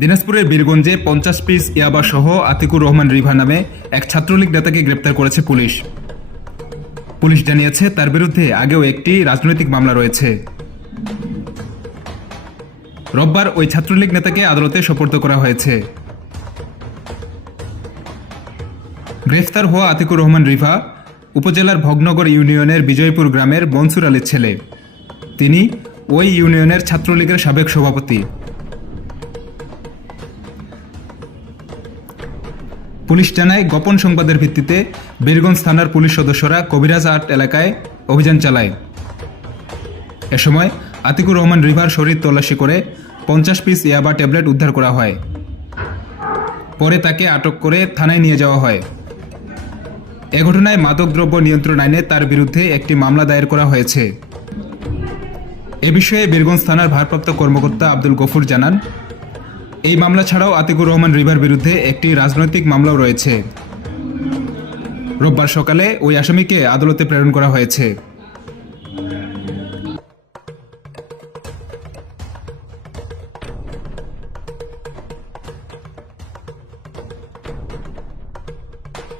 দিনাজপুরের বীরগঞ্জে পঞ্চাশ পিস ইয়াবা সহ আতিকুর রহমান রিভা নামে এক ছাত্রলীগ নেতাকে গ্রেপ্তার করেছে পুলিশ। পুলিশ জানিয়েছে, তার বিরুদ্ধে আগেও একটি রাজনৈতিক মামলা রয়েছে। রোববার ওই ছাত্রলীগ নেতাকে আদালতে সোপর্দ করা হয়েছে। গ্রেফতার হওয়া আতিকুর রহমান রিভা উপজেলার ভগ্নগর ইউনিয়নের বিজয়পুর গ্রামের মনসুর আলীর ছেলে। তিনি ওই ইউনিয়নের ছাত্রলীগের সাবেক সভাপতি। পুলিশ জানায়, গোপন সংবাদের ভিত্তিতে বীরগঞ্জ থানার পুলিশ সদস্যরা কবিরাজ আট এলাকায় অভিযান চালায়। এ সময় আতিকুর রহমান রিভার শরীর তল্লাশি করে পঞ্চাশ পিস ইয়াবা ট্যাবলেট উদ্ধার করা হয়। পরে তাকে আটক করে থানায় নিয়ে যাওয়া হয়। এ ঘটনায় মাদকদ্রব্য নিয়ন্ত্রণ আইনে তার বিরুদ্ধে একটি মামলা দায়ের করা হয়েছে। এ বিষয়ে বীরগঞ্জ থানার ভারপ্রাপ্ত কর্মকর্তা আব্দুল গফুর জানান এই মামলা ছাড়াও আতিকুর রহমান রিভার বিরুদ্ধে একটি রাজনৈতিক মামলাও রয়েছে। রোববার সকালে ওই আসামিকে আদালতে প্রেরণ করা হয়েছে।